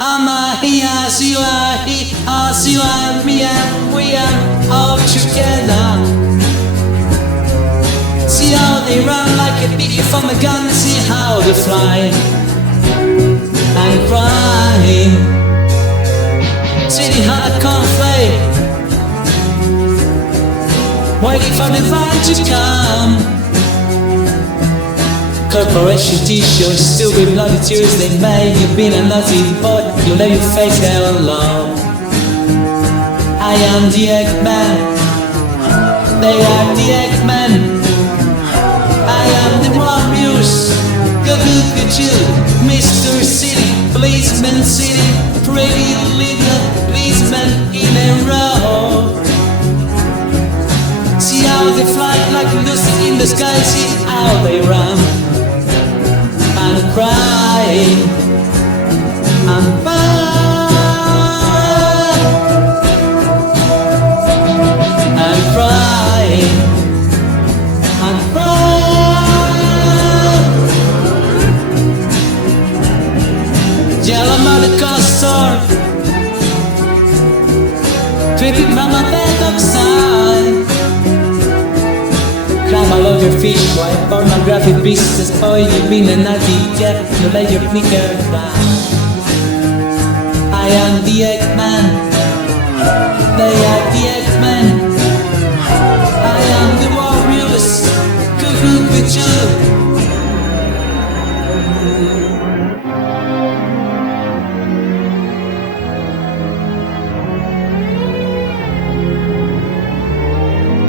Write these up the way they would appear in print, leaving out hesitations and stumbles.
Ama here, see you are here, see you are me, and we are all together. See how they run like a bee from a gun, see how they fly and cry. See how I can't play, waiting for the time to come. Corporation t-shirts, still with bloody tears they made. You've been a naughty boy, you let your face down alone. I am the Eggman, they are the Eggman. I am the Warriors, go good you, Mr. City, policeman city, pretty little policeman in a row. See how they fly like Lucy in the sky, see how they run. I'm crying, I'm crying, I'm crying. Yellow mother castor, creeping from my bed outside. Climb all over your fish, white pornographic pieces. Oh, you've been a naughty jet, you let your knicker down. I am the Eggman, they are the Eggman. I am the Warriors, cuckoo with you.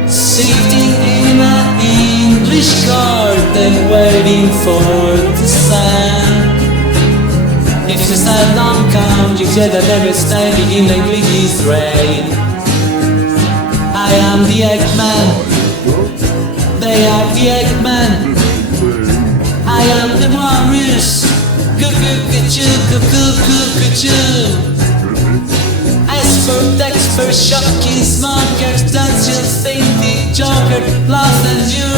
Sitting in an English garden, waiting for the sun. If the sun don't come, you get that every standing in the English rain. I am the Eggman, they are the Eggman. I am the Warriors, cuckoo-cuckoo-cuckoo-cuckoo. Expert, expert, shocking smokers, don't you think the Joker lost than you?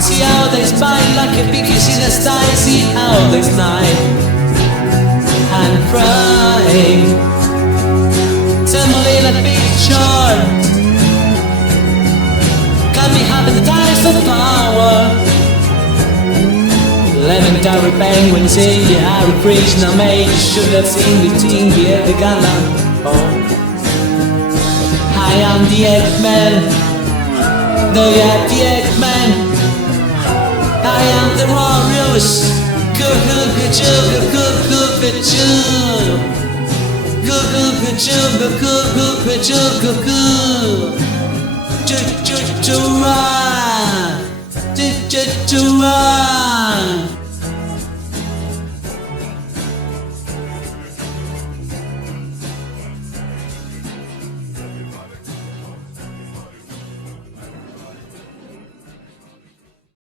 See how they spy like a piggish in the sty, see how they slide and crying. Tell me little picture, can we have the times of power? Elementary penguins say the Hare Krishna made. You should have seen the thing we ever gonna. Oh, I am the Eggman, they are the Eggman. I am the Warriors, cuckoo-cuckoo, cuckoo-cuckoo, cuckoo-cuckoo, cuckoo-cuckoo, cuckoo-cuckoo, choo-choo-choo-ah, choo-choo-choo-ah.